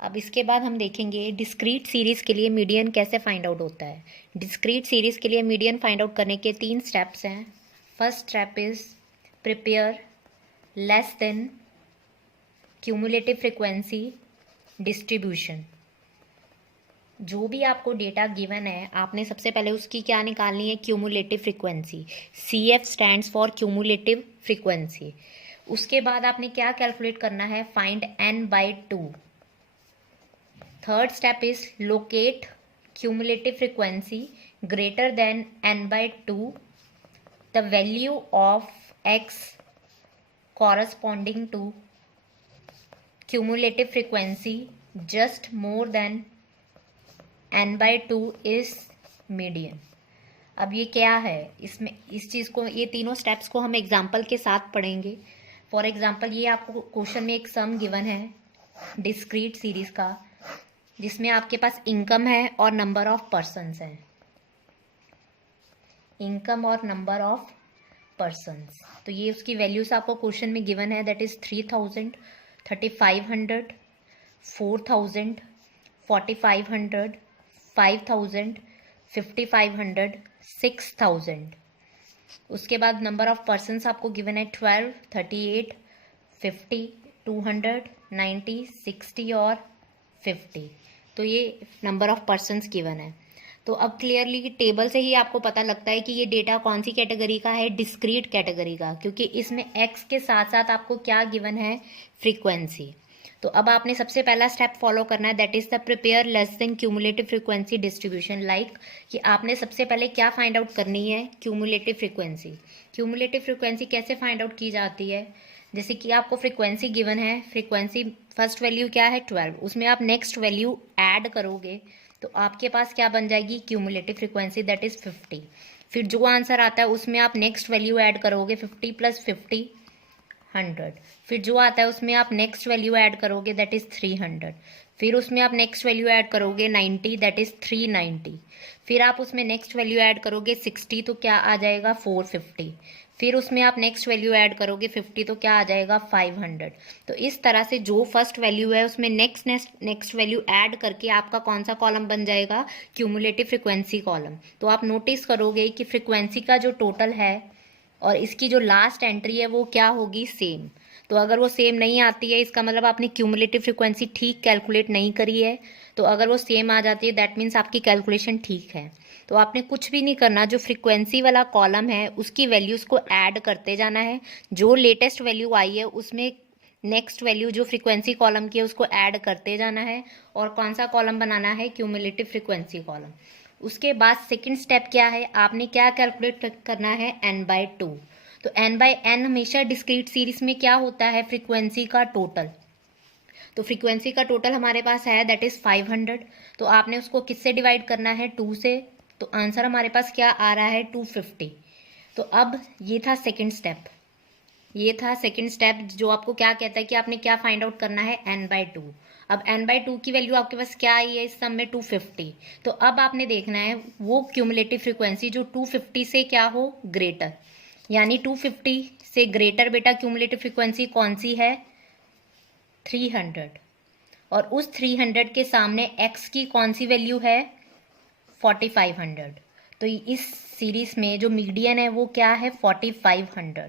अब इसके बाद हम देखेंगे डिस्क्रीट सीरीज़ के लिए मीडियन कैसे फाइंड आउट होता है। डिस्क्रीट सीरीज़ के लिए मीडियन फाइंड आउट करने के 3 स्टेप्स हैं। First step is prepare less than cumulative frequency distribution. जो भी आपको डेटा गिवन है, आपने सबसे पहले उसकी क्या निकालनी है, cumulative frequency. CF stands for cumulative frequency. उसके बाद आपने क्या कैलकुलेट करना है, find n/2। Third step is locate cumulative frequency greater than n/2, the value of x corresponding to cumulative frequency just more than n/2 is median। अब ये क्या है, इसमें इस चीज़ को, ये तीनों स्टेप्स को हम एग्जाम्पल के साथ पढ़ेंगे। फॉर एग्जाम्पल ये आपको क्वेश्चन में एक सम गिवन है डिस्क्रीट सीरीज का, जिसमें आपके पास इनकम है और नंबर ऑफ पर्सन्स हैं। इनकम और नंबर ऑफ पर्सन्स, तो ये उसकी वैल्यूज आपको क्वेश्चन में गिवन है, दैट इज 3000, 3500, 4000, 4500, 5000, 5500, 6000। उसके बाद नंबर ऑफ पर्सन्स आपको गिवन है 12, 38, 50, 200, 90, 60 और 50। तो ये नंबर ऑफ पर्सन्स गिवन है। तो अब क्लियरली टेबल से ही आपको पता लगता है कि ये डेटा कौन सी कैटेगरी का है, डिस्क्रीट कैटेगरी का, क्योंकि इसमें एक्स के साथ साथ आपको क्या गिवन है, फ्रीक्वेंसी। तो अब आपने सबसे पहला स्टेप फॉलो करना है, that is the prepare less than cumulative frequency distribution. Like कि आपने सबसे पहले क्या फाइंड आउट करनी है, क्यूमुलेटिव फ्रीक्वेंसी। क्यूमुलेटिव फ्रीक्वेंसी कैसे फाइंड आउट की जाती है, जैसे कि आपको फ्रीक्वेंसी गिवन है, फ्रीक्वेंसी फर्स्ट वैल्यू क्या है 12, उसमें आप नेक्स्ट वैल्यू ऐड करोगे तो आपके पास क्या बन जाएगी, क्यूमुलेटिव फ्रीक्वेंसी, दैट इज 50। फिर जो आंसर आता है उसमें आप नेक्स्ट वैल्यू ऐड करोगे, 50 + 50 100। फिर जो आता है उसमें आप नेक्स्ट वैल्यू ऐड करोगे, दैट इज 300। फिर उसमें आप नेक्स्ट वैल्यू ऐड करोगे 90, दैट इज 390। फिर आप उसमें नेक्स्ट वैल्यू ऐड करोगे 60, तो क्या आ जाएगा 450। फिर उसमें आप नेक्स्ट वैल्यू ऐड करोगे 50, तो क्या आ जाएगा 500। तो इस तरह से जो फर्स्ट वैल्यू है उसमें नेक्स्ट वैल्यू ऐड करके आपका कौन सा कॉलम बन जाएगा, क्यूमुलेटिव फ्रिक्वेंसी कॉलम। तो आप नोटिस करोगे कि फ्रिक्वेंसी का जो टोटल है और इसकी जो लास्ट एंट्री है वो क्या होगी, सेम। तो अगर वो सेम नहीं आती है, इसका मतलब आपने क्यूमुलेटिव फ्रिक्वेंसी ठीक कैलकुलेट नहीं करी है। तो अगर वो सेम आ जाती है, दैट मीन्स आपकी कैलकुलेशन ठीक है। तो आपने कुछ भी नहीं करना, जो फ्रीक्वेंसी वाला कॉलम है उसकी वैल्यूज़ को ऐड करते जाना है। जो लेटेस्ट वैल्यू आई है उसमें नेक्स्ट वैल्यू जो फ्रीक्वेंसी कॉलम की है उसको ऐड करते जाना है, और कौन सा कॉलम बनाना है, क्यूमुलेटिव फ्रीक्वेंसी कॉलम। उसके बाद सेकंड स्टेप क्या है, आपने क्या कैलकुलेट करना है, n/2। तो n/n हमेशा डिस्क्रीट सीरीज में क्या होता है, फ्रीक्वेंसी का टोटल। तो फ्रीक्वेंसी का टोटल हमारे पास है, दैट इज 500। तो आपने उसको किससे डिवाइड करना है, 2 से। तो आंसर हमारे पास क्या आ रहा है, 250। तो अब ये था सेकंड स्टेप, जो आपको क्या कहता है कि आपने क्या फाइंड आउट करना है, n/2। अब n/2 की वैल्यू आपके पास क्या आई है, इस सम में 250। तो अब आपने देखना है वो क्यूमुलेटिव फ्रीक्वेंसी जो 250 से क्या हो, ग्रेटर, यानी 250 से ग्रेटर बेटा क्यूमुलेटिव फ्रीक्वेंसी कौन सी है, 300। और उस 300 के सामने x की कौन सी वैल्यू है, 4500। तो इस सीरीज में जो मीडियन है वो क्या है, 4500।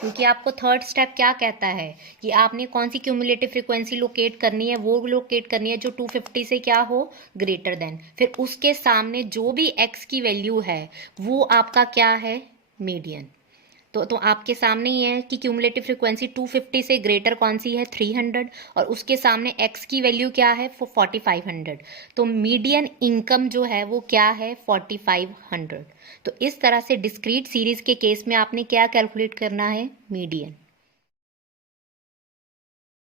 क्योंकि आपको थर्ड स्टेप क्या कहता है कि आपने कौन सी क्यूमुलेटिव फ्रीक्वेंसी लोकेट करनी है, वो लोकेट करनी है जो 250 से क्या हो, ग्रेटर देन। फिर उसके सामने जो भी x की वैल्यू है वो आपका क्या है, मीडियन। तो आपके सामने ही है कि क्यूमुलेटिव फ्रीक्वेंसी 250 से ग्रेटर कौन सी है, 300, और उसके सामने x की वैल्यू क्या है, 4500। तो मीडियन इनकम जो है वो क्या है, 4500। तो इस तरह से डिस्क्रीट सीरीज के केस में आपने क्या कैलकुलेट करना है, मीडियन।